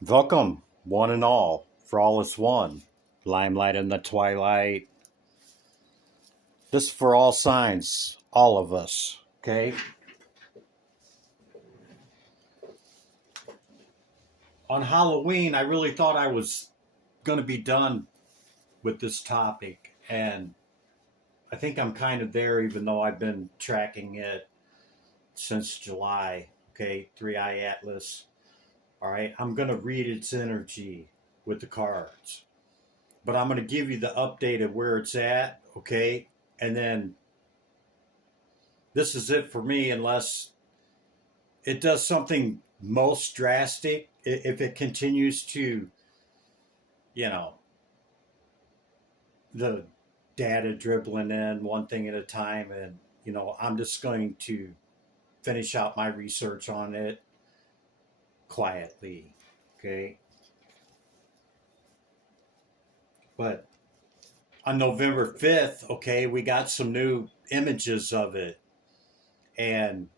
Welcome, one and all, for all is one. Limelight in the twilight. This for all signs, all of us, okay? On Halloween, I really thought I was going to be done with this topic, and I think I'm kind of there, even though I've been tracking it since July, okay? Three Eye Atlas. All right, I'm going to read its energy with the cards, but I'm going to give you the update of where it's at, okay? And then this is it for me unless it does something most drastic. If it continues to, you know, the data dribbling in one thing at a time, and, I'm just going to finish out my research on it quietly, okay? But on November 5th, okay, we got some new images of it. And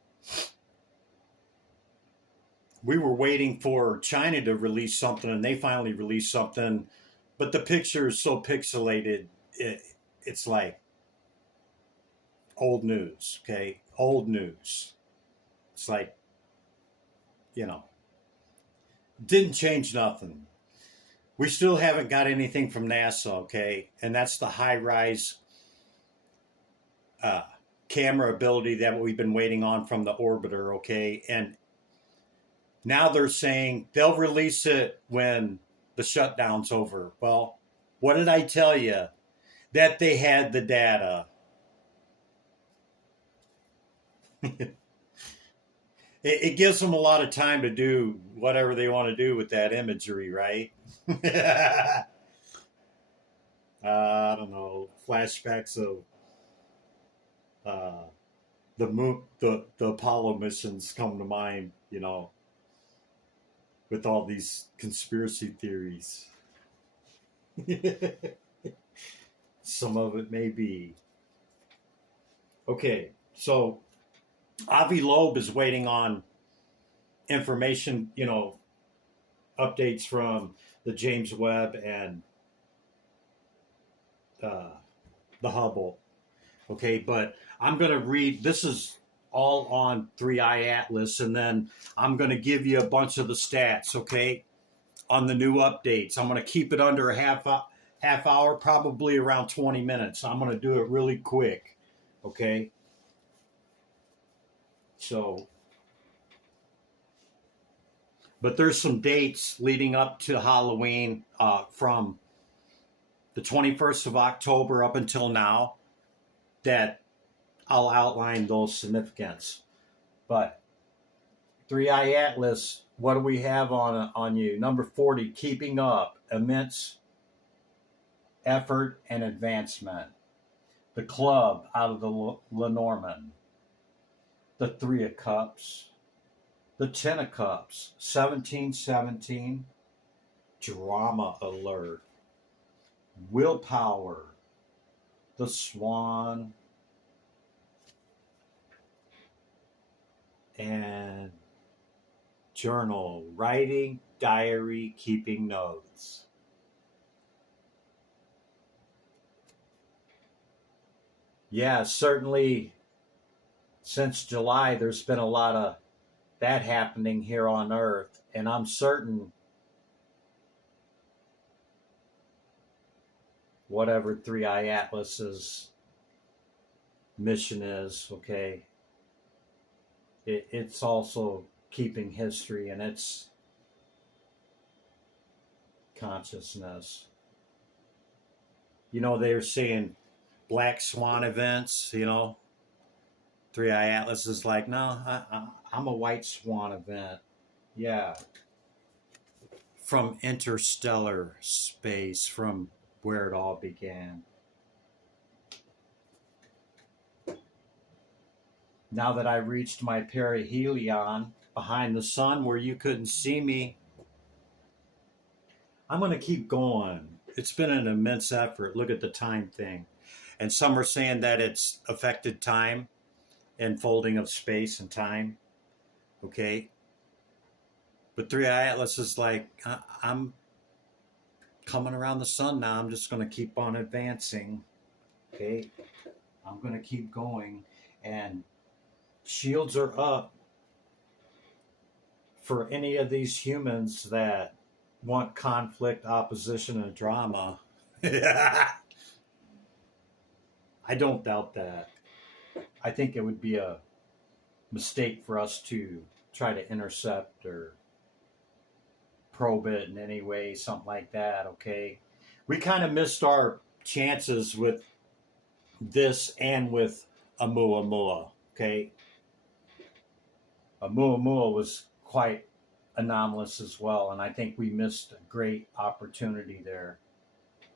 we were waiting for China to release something, and they finally released something. But the picture is so pixelated, it's like old news, okay? Old news. It's like, you know, didn't change nothing. We still haven't got anything from NASA, okay? And that's the high rise uh, camera ability that we've been waiting on from the orbiter, okay? And now they're saying they'll release it when the shutdown's over. Well, what did I tell you? That they had the data. It gives them a lot of time to do whatever they want to do with that imagery, right? I don't know, flashbacks of uh, the moon, the Apollo missions come to mind, with all these conspiracy theories. Some of it may be. Okay, so Avi Loeb is waiting on information, updates from the James Webb and uh, the Hubble. Okay, but I'm going to read, this is all on 3i Atlas, and then I'm going to give you a bunch of the stats, okay, on the new updates. I'm going to keep it under a half hour, probably around 20 minutes. I'm going to do it really quick, okay? So, but there's some dates leading up to Halloween from the 21st of October up until now that I'll outline those significance. But 3i Atlas, what do we have on you? Number 40, keeping up, immense effort and advancement. The club out of the Lenormand. The Three of Cups. The Ten of Cups. 1717. Drama alert. Willpower. The Swan. And journal, writing, diary, keeping notes. Yeah, certainly since July, there's been a lot of that happening here on Earth. And I'm certain whatever 3i Atlas's mission is, okay, it's also keeping history in its consciousness. They're saying black swan events, 3i Atlas is like, no, I'm a white swan event. Yeah. From interstellar space, from where it all began. Now that I reached my perihelion behind the sun where you couldn't see me, I'm going to keep going. It's been an immense effort. Look at the time thing. And some are saying that it's affected time and folding of space and time. Okay. But 3i Atlas is like, I'm coming around the sun now. I'm just going to keep on advancing. Okay. I'm going to keep going. And shields are up for any of these humans that want conflict, opposition, and drama. I don't doubt that. I think it would be a mistake for us to try to intercept or probe it in any way, something like that, okay? We kind of missed our chances with this and with Oumuamua, okay? Oumuamua was quite anomalous as well, and I think we missed a great opportunity there,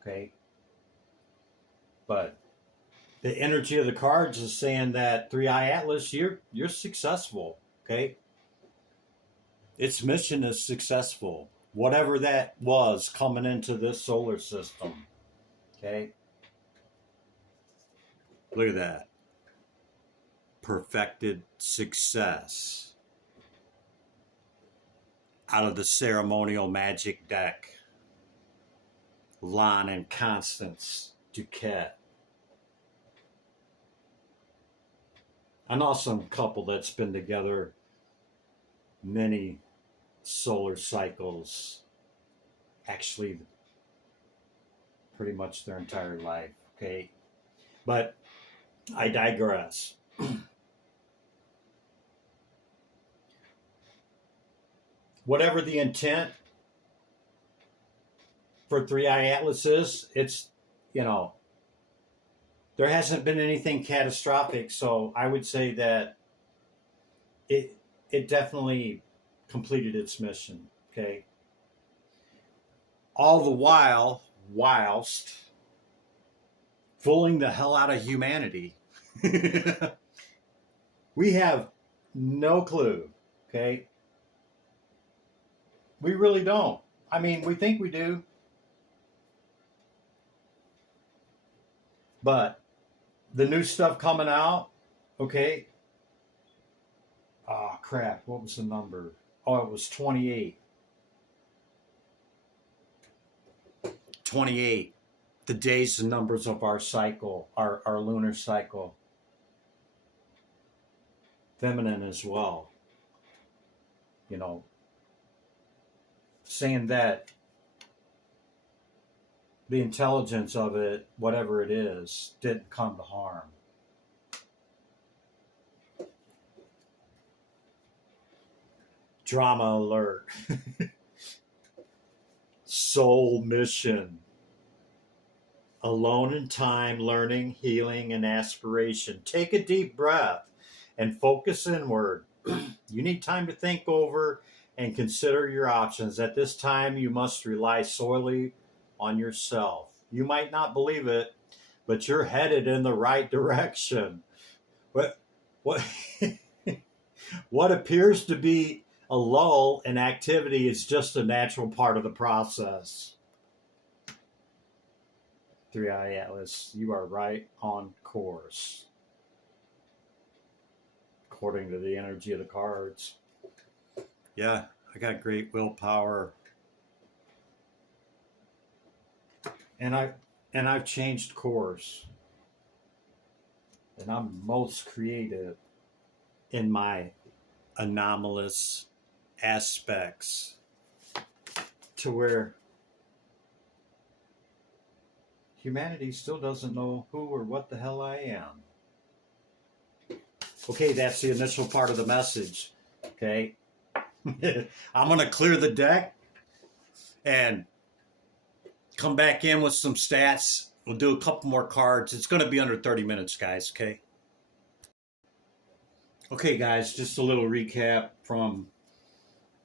okay? But the energy of the cards is saying that 3i Atlas, you're successful, okay? Its mission is successful, whatever that was coming into this solar system, okay? Look at that. Perfected success. Out of the ceremonial magic deck, Lon and Constance Duquette. An awesome couple that's been together many solar cycles, actually pretty much their entire life, okay? But I digress. Whatever the intent for 3i Atlas is, it's, there hasn't been anything catastrophic, so I would say that it definitely completed its mission, okay? All the whilst fooling the hell out of humanity. We have no clue, okay? We really don't. I mean, we think we do. But the new stuff coming out, okay? Oh, crap. What was the number? Oh, it was 28. 28. The days and numbers of our cycle, our lunar cycle. Feminine as well. Saying that the intelligence of it, whatever it is, didn't come to harm. Drama alert. Soul mission. Alone in time, learning, healing, and aspiration. Take a deep breath and focus inward. You need time to think over and consider your options. At this time, you must rely solely on yourself. You might not believe it, but you're headed in the right direction. What what appears to be a lull in activity is just a natural part of the process. 3i Atlas, you are right on course, according to the energy of the cards. Yeah, I got great willpower. And I've changed course. And I'm most creative in my anomalous aspects, to where humanity still doesn't know who or what the hell I am. Okay, that's the initial part of the message. Okay. I'm going to clear the deck and come back in with some stats. We'll do a couple more cards. It's going to be under 30 minutes, guys, okay? Okay, guys, just a little recap from,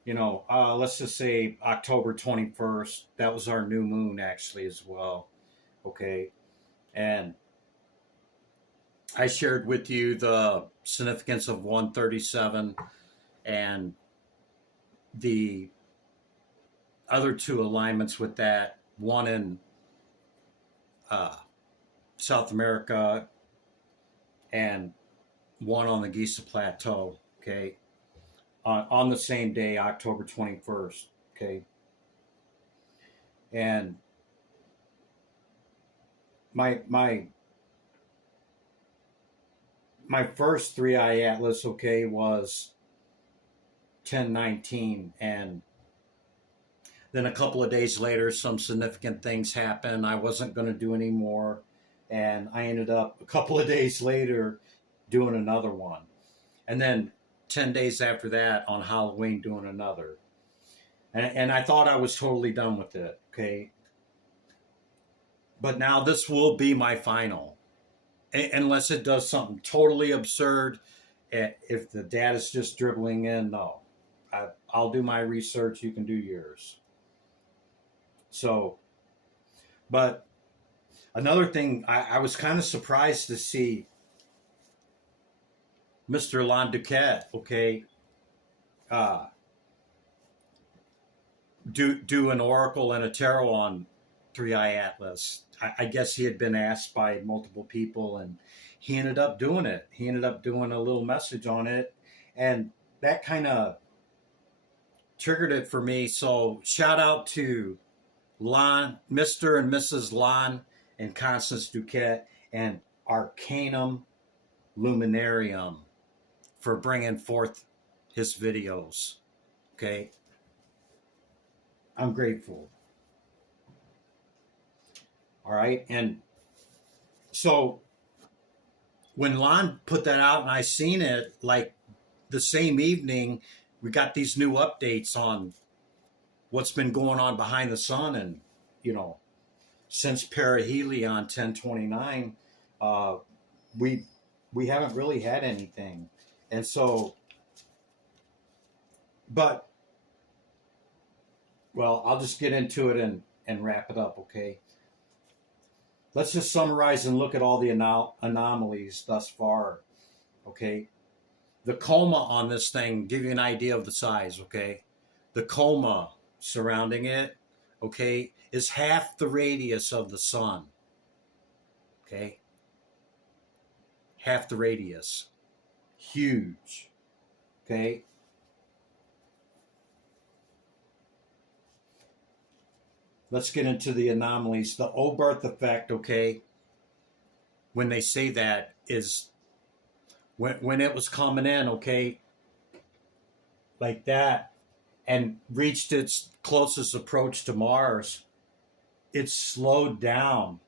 let's just say October 21st. That was our new moon, actually, as well, okay? And I shared with you the significance of 137 and the other two alignments with that, one in South America and one on the Giza Plateau, okay? on the same day, October 21st. Okay. And my my first 3i atlas, okay, was 1019, and then a couple of days later some significant things happened. I wasn't going to do any more, and I ended up a couple of days later doing another one, and then 10 days after that on Halloween doing another, and I thought I was totally done with it, okay, but now this will be my final, unless it does something totally absurd. If the data's just dribbling in, no. I'll do my research, you can do yours. So, but another thing, I was kind of surprised to see Mr. Lon Duquette, okay, uh, do an oracle and a tarot on 3i Atlas. I guess he had been asked by multiple people, and he ended up doing it. He ended up doing a little message on it, and that kind of triggered it for me. So shout out to Lon, Mr. and Mrs. Lon and Constance Duquette and Arcanum Luminarium for bringing forth his videos. Okay. I'm grateful. All right. And so when Lon put that out and I seen it, like the same evening, we got these new updates on what's been going on behind the sun. And, you know, since perihelion 1029, we haven't really had anything. And so, but, well, I'll just get into it and wrap it up, okay? Let's just summarize and look at all the anomalies thus far, okay? The coma on this thing, give you an idea of the size, okay? The coma surrounding it, okay, is half the radius of the sun, okay? Half the radius. Huge, okay? Let's get into the anomalies. The Oberth effect, okay, when they say that, is when it was coming in, okay, like that, and reached its closest approach to Mars, it slowed down,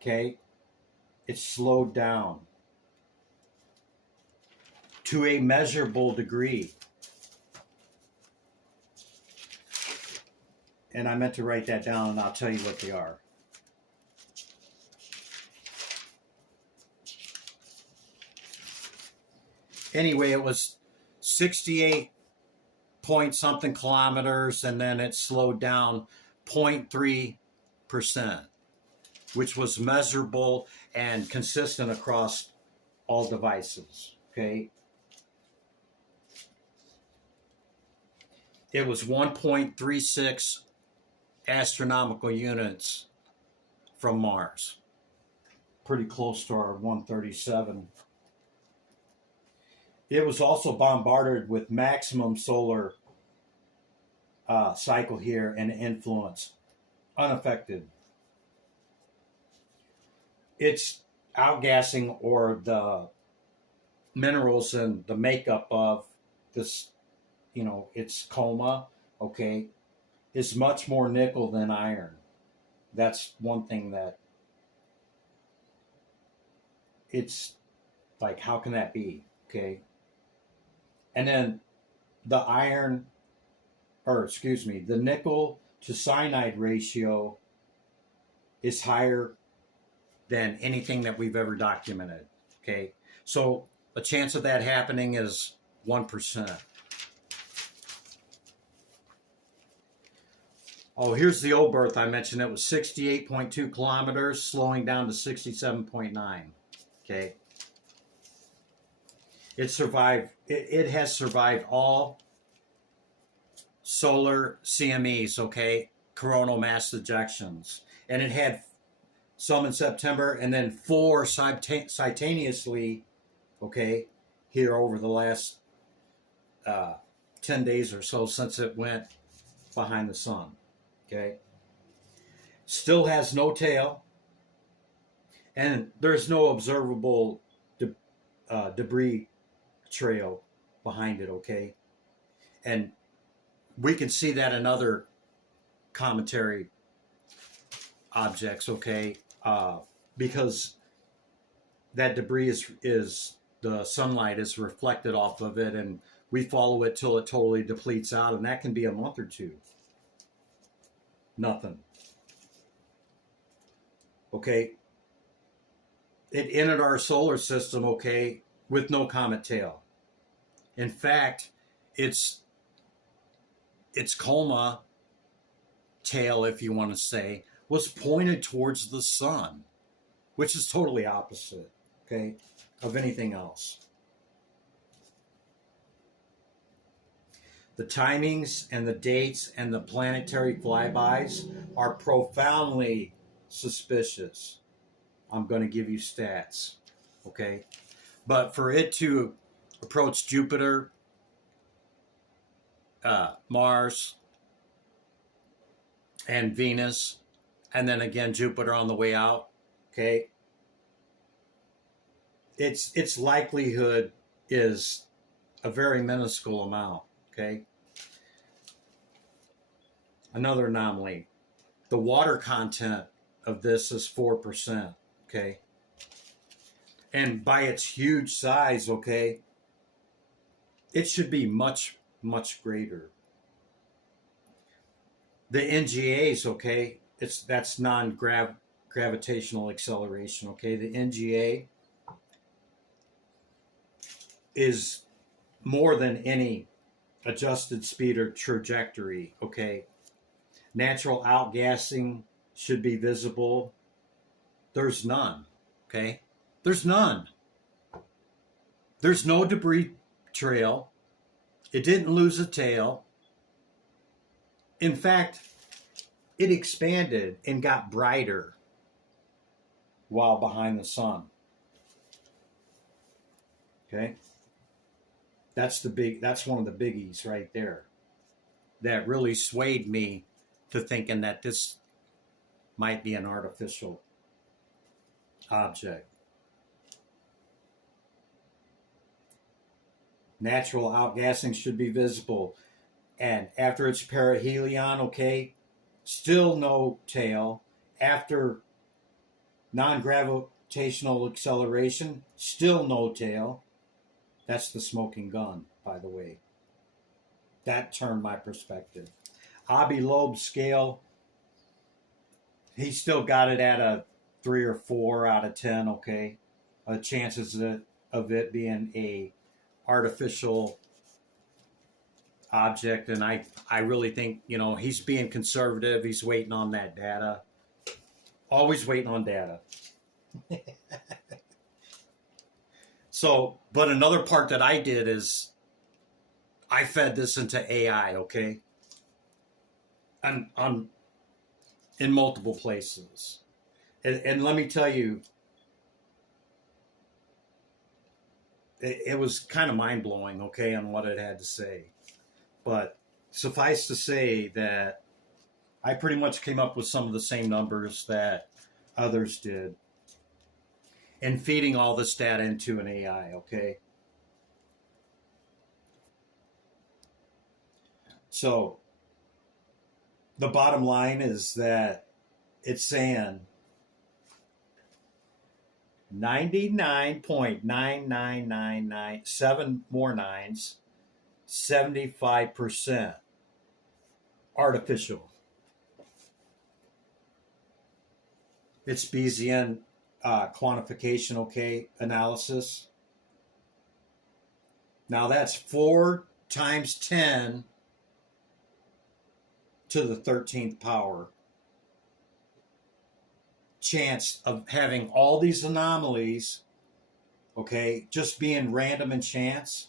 okay? It slowed down to a measurable degree. And I meant to write that down, and I'll tell you what they are. Anyway, it was 68 point something kilometers, and then it slowed down 0.3%, which was measurable and consistent across all devices, okay? It was 1.36 astronomical units from Mars. Pretty close to our 137. It was also bombarded with maximum solar cycle here and influence, unaffected. It's outgassing, or the minerals and the makeup of this, you know, its coma, okay, is much more nickel than iron. That's one thing that it's like, how can that be? Okay. And then the the nickel to cyanide ratio is higher than anything that we've ever documented. Okay. So the chance of that happening is 1%. Oh, here's the Oberth I mentioned. It was 68.2 kilometers, slowing down to 67.9. Okay. It survived. It has survived all solar CMEs, okay, coronal mass ejections. And it had some in September, and then 4 simultaneously, okay, here over the last uh, 10 days or so since it went behind the sun. Okay. Still has no tail, and there's no observable debris trail behind it. Okay. And we can see that in other cometary objects. Okay. Because that debris is the sunlight is reflected off of it, and we follow it till it totally depletes out, and that can be a month or two. Nothing. Okay. It entered our solar system, okay, with no comet tail. In fact, its coma tail, if you want to say, was pointed towards the sun, which is totally opposite, okay, of anything else. The timings and the dates and the planetary flybys are profoundly suspicious. I'm going to give you stats, okay? But for it to approach Jupiter, Mars, and Venus, and then again Jupiter on the way out, okay? Its likelihood is a very minuscule amount, okay? Another anomaly. The water content of this is 4%, okay? And by its huge size, okay, it should be much, much greater. The NGAs, okay, that's non-gravitational acceleration, okay? The NGA is more than any adjusted speed or trajectory, okay? Natural outgassing should be visible. There's none, okay? There's none. There's no debris trail. It didn't lose a tail. In fact, it expanded and got brighter while behind the sun. Okay? That's one of the biggies right there. That really swayed me to thinking that this might be an artificial object. Natural outgassing should be visible. And after its perihelion, okay, still no tail. After non-gravitational acceleration, still no tail. That's the smoking gun, by the way. That turned my perspective. Loeb scale, he still got it at a 3 or 4 out of 10, okay? Chances of it being a artificial object, and I really think, he's being conservative. He's waiting on that data. Always waiting on data. So, but another part that I did is I fed this into AI, okay? And in multiple places. And let me tell you, it was kind of mind-blowing, okay, on what it had to say. But suffice to say that I pretty much came up with some of the same numbers that others did, and feeding all this data into an AI, okay? So the bottom line is that it's saying 99.9999, 7 more nines, 75% artificial. It's Bayesian quantification, okay, analysis. Now that's 4 times 10 to the 13th power chance of having all these anomalies, okay, just being random and chance.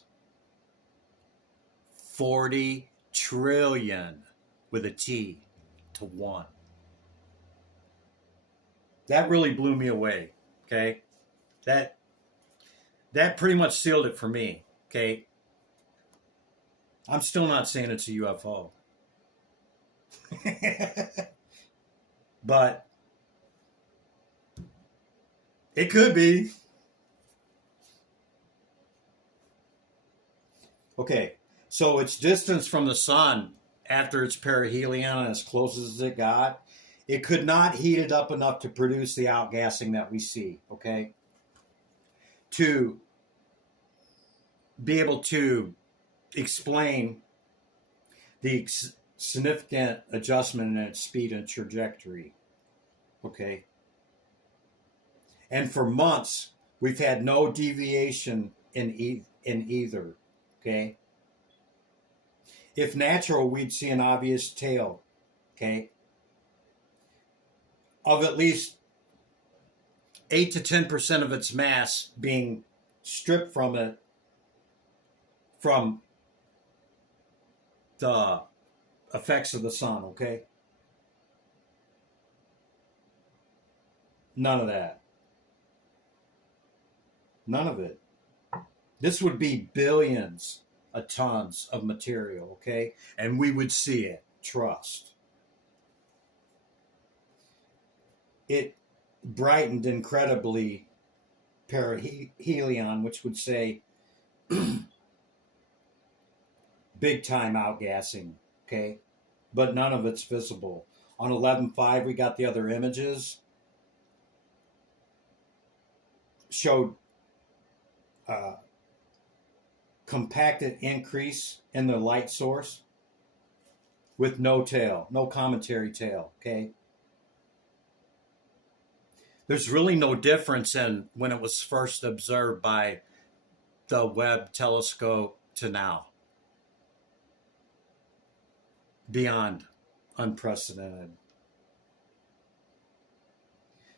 40 trillion with a T to 1. That really blew me away, okay? That pretty much sealed it for me, okay? I'm still not saying it's a UFO. But it could be. Okay, so its distance from the sun after its perihelion, as close as it got, it could not heat it up enough to produce the outgassing that we see. Okay, to be able to explain the significant adjustment in its speed and trajectory. Okay, and for months we've had no deviation in either. Okay, if natural, we'd see an obvious tail. Okay, of at least 8 to 10% of its mass being stripped from it from the effects of the sun. Okay, none of that. None of it. This would be billions of tons of material, okay? And we would see it. Trust. It brightened incredibly perihelion, which would say big time outgassing, okay? But none of it's visible. On 11.5, we got the other images. Showed compacted increase in the light source with no tail, no cometary tail, okay? There's really no difference in when it was first observed by the Webb telescope to now. Beyond unprecedented.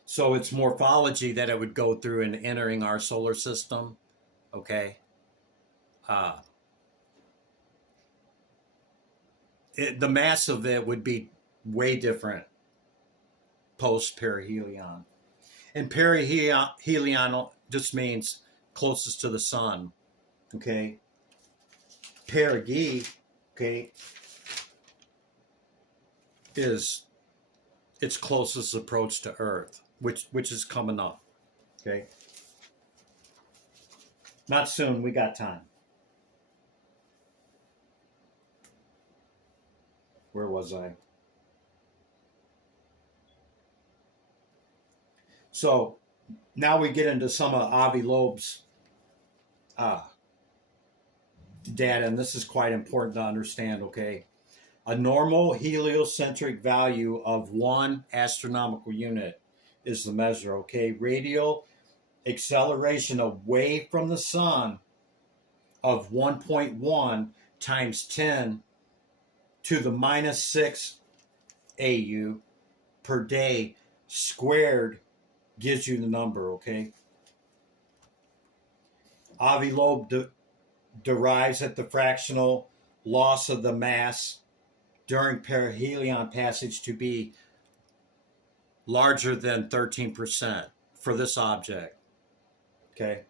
So it's morphology that it would go through in entering our solar system, okay? The mass of it would be way different post perihelion. And perihelion just means closest to the sun, okay? Perigee, okay, is its closest approach to Earth, which is coming up, okay? Not soon, we got time. Where was I? So now we get into some of Avi-Loeb's data, and this is quite important to understand, okay? A normal heliocentric value of 1 astronomical unit is the measure, okay? Radial acceleration away from the sun of 1.1 times 10 to the minus 6 AU per day squared gives you the number, okay? Avi-Loeb derives that the fractional loss of the mass during perihelion passage to be larger than 13% for this object, okay?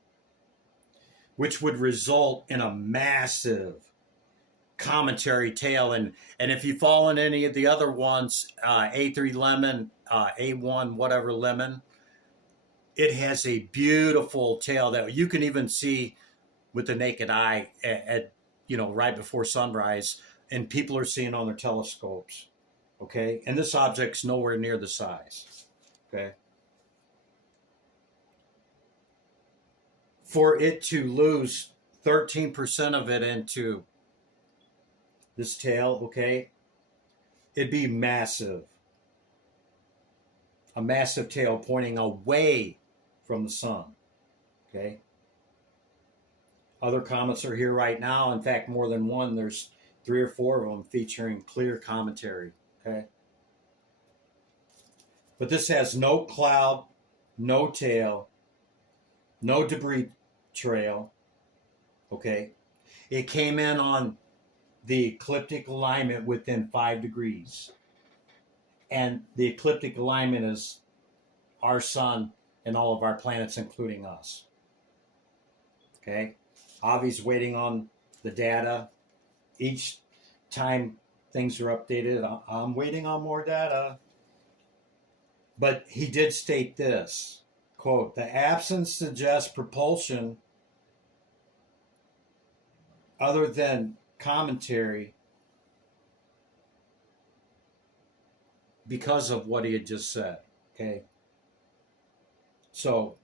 Which would result in a massive cometary tail. And if you fall in any of the other ones, A3 lemon, A1 whatever lemon, it has a beautiful tail that you can even see with the naked eye at right before sunrise, and people are seeing on their telescopes, okay? And this object's nowhere near the size, okay? For it to lose 13% of it into this tail, okay, it'd be massive. A massive tail pointing away from the sun, okay? Other comets are here right now. In fact, more than one. There's 3 or 4 of them featuring clear commentary, okay? But this has no cloud, no tail, no debris trail, okay? It came in on the ecliptic alignment within 5 degrees. And the ecliptic alignment is our sun and all of our planets, including us. Okay? Avi's waiting on the data. each time things are updated, I'm waiting on more data. But he did state this quote, the absence suggests propulsion other than commentary because of what he had just said. Okay. So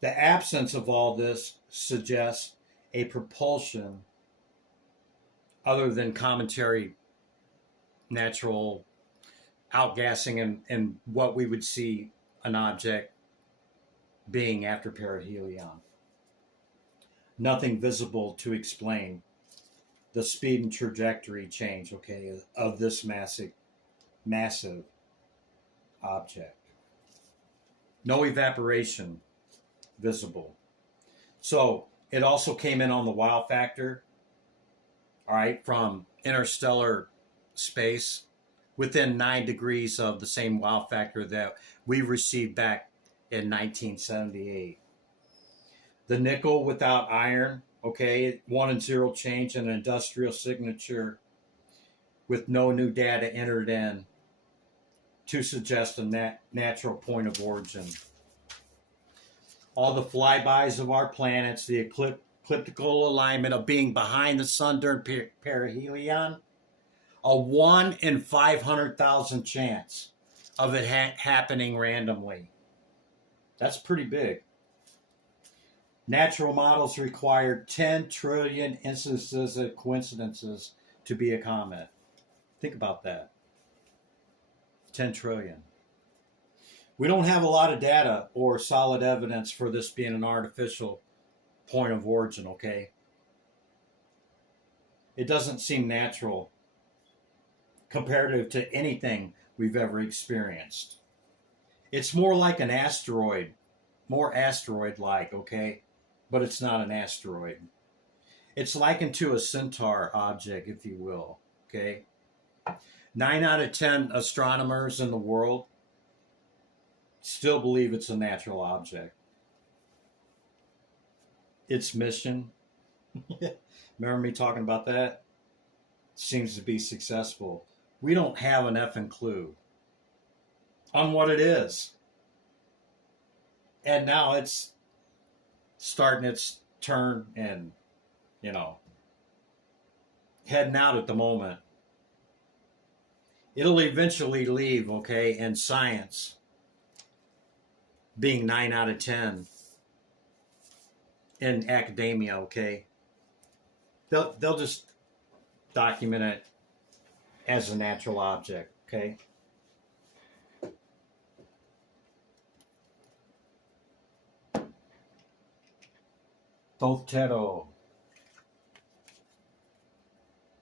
the absence of all this suggests a propulsion other than commentary, natural outgassing, and what we would see an object being after perihelion. Nothing visible to explain the speed and trajectory change, okay, of this massive object. No evaporation visible. So it also came in on the wow factor, all right, from interstellar space within 9 degrees of the same wow factor that we received back in 1978. The nickel without iron, okay, 1 and 0 change in an industrial signature with no new data entered in to suggest a natural point of origin. All the flybys of our planets, the ecliptical alignment of being behind the sun during perihelion, a 1 in 500,000 chance of it happening randomly. That's pretty big. Natural models require 10 trillion instances of coincidences to be a comet. Think about that. 10 trillion. We don't have a lot of data or solid evidence for this being an artificial point of origin, okay? It doesn't seem natural comparative to anything we've ever experienced. It's more like an asteroid, more asteroid-like, okay? But it's not an asteroid. It's likened to a centaur object, if you will, okay? 9 out of 10 astronomers in the world still believe it's a natural object. Its mission, remember me talking about that? Seems to be successful. We don't have an effing clue on what it is. And now it's starting its turn and, heading out at the moment. It'll eventually leave, okay, and science being 9 out of 10 in academia, okay? They'll just document it as a natural object, okay? Totero.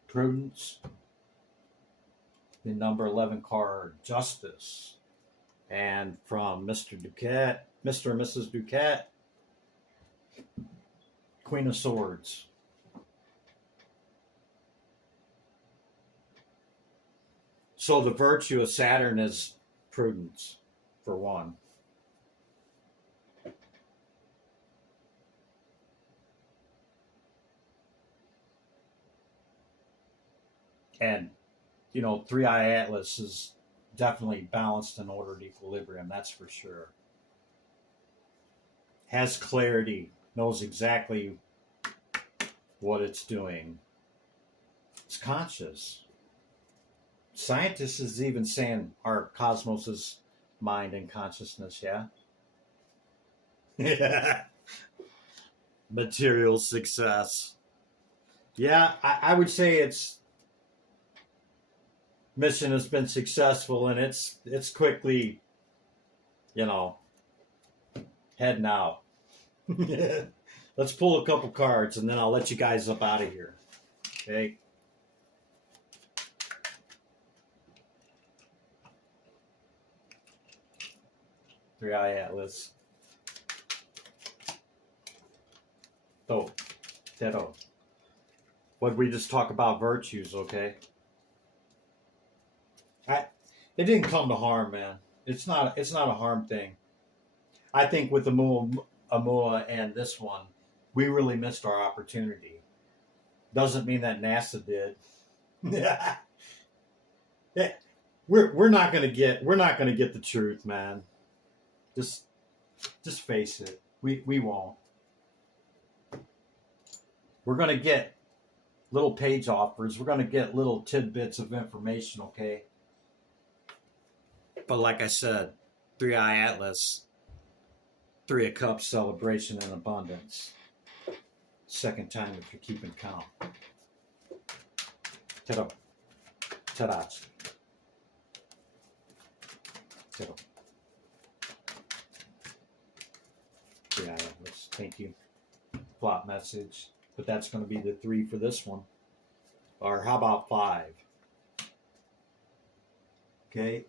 Prudence. The number 11 card, Justice. And from Mr. Duquette, Mr. and Mrs. Duquette, Queen of Swords. So the virtue of Saturn is prudence, for one. And, 3-eye Atlas is definitely balanced and ordered equilibrium, that's for sure. Has clarity, knows exactly what it's doing. It's conscious. Scientists is even saying our cosmos is mind and consciousness, yeah? Yeah. Material success. Yeah, I would say its mission has been successful, and it's quickly, heading out. Let's pull a couple cards, and then I'll let you guys up out of here. Okay? Three-eye Atlas. So, Teto. What we just talk about virtues, okay? It didn't come to harm, man. It's not a harm thing. I think with the Amua and this one, we really missed our opportunity. Doesn't mean that NASA did. Yeah, we're not gonna get the truth, man. Just face it. We won't. We're gonna get little page offers. We're gonna get little tidbits of information, okay? But like I said, 3-Eye Atlas, 3 of Cups, celebration and abundance. Second time if you're keeping count. Ta-da. Ta-da. Ta-da. 3-Eye Atlas. Thank you. Flop message. But that's going to be the 3 for this one. Or how about 5? Okay.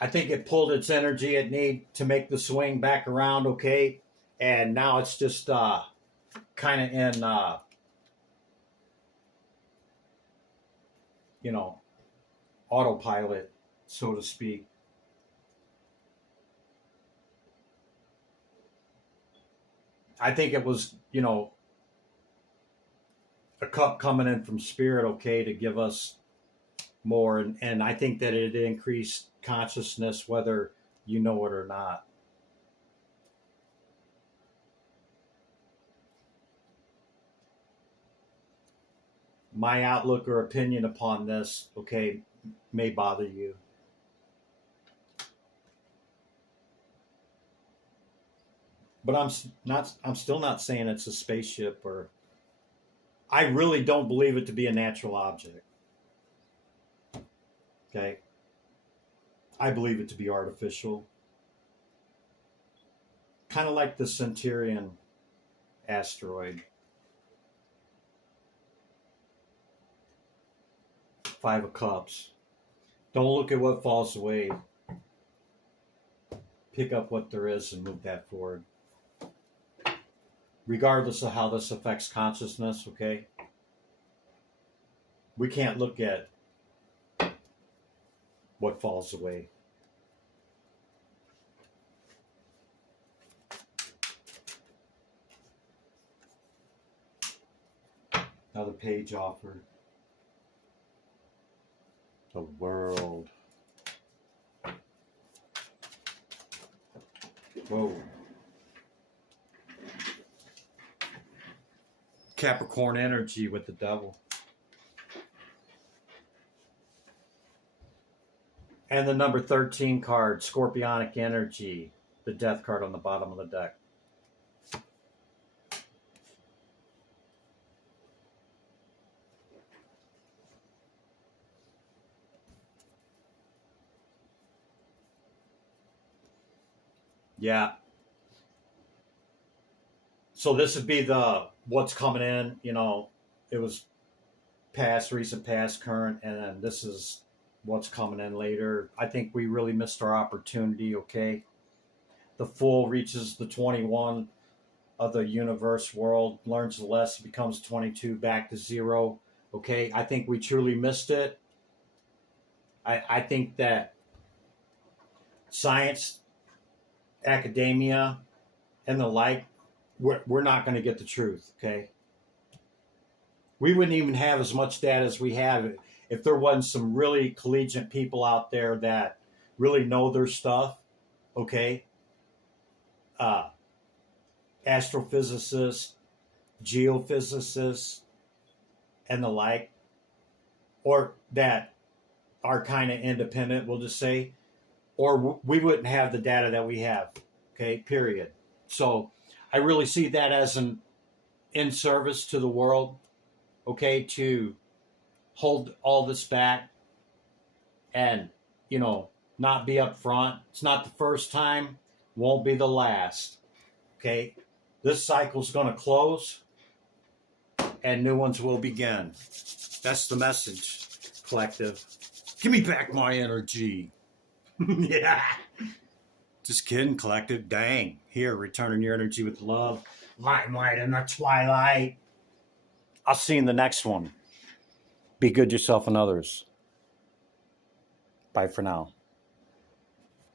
I think it pulled its energy it need to make the swing back around, okay? And now it's just kind of in, autopilot, so to speak. I think it was, a cup coming in from Spirit, okay, to give us more. And I think that it increased consciousness, whether you know it or not. My outlook or opinion upon this, okay, may bother you. But I'm still not saying it's a spaceship, or I really don't believe it to be a natural object. Okay? I believe it to be artificial. Kind of like the Centaurian asteroid. 5 of Cups. Don't look at what falls away. Pick up what there is and move that forward. Regardless of how this affects consciousness, okay? We can't look at what falls away. Another page offered. The world. Whoa. Capricorn energy with the devil. And the number 13 card, Scorpionic energy, the death card on the bottom of the deck. Yeah. So this would be the what's coming in, it was past, recent, past, current, and then this is what's coming in later. I think we really missed our opportunity, okay? The Fool reaches the 21 of the universe world, learns the lesson, becomes 22, back to 0, okay? I think we truly missed it. I think that science, academia, and the like, we're not going to get the truth, okay? We wouldn't even have as much data as we have if there wasn't some really collegiate people out there that really know their stuff, okay? Astrophysicists, geophysicists, and the like, or that are kind of independent, we'll just say, or we wouldn't have the data that we have, okay, period. So I really see that as an in service to the world, okay, to hold all this back and, not be up front. It's not the first time, won't be the last, okay? This cycle's going to close and new ones will begin. That's the message, collective. Give me back my energy. Yeah. Just kidding, collective. Dang. Here, returning your energy with love. Limelight in the twilight. I'll see you in the next one. Be good yourself and others. Bye for now.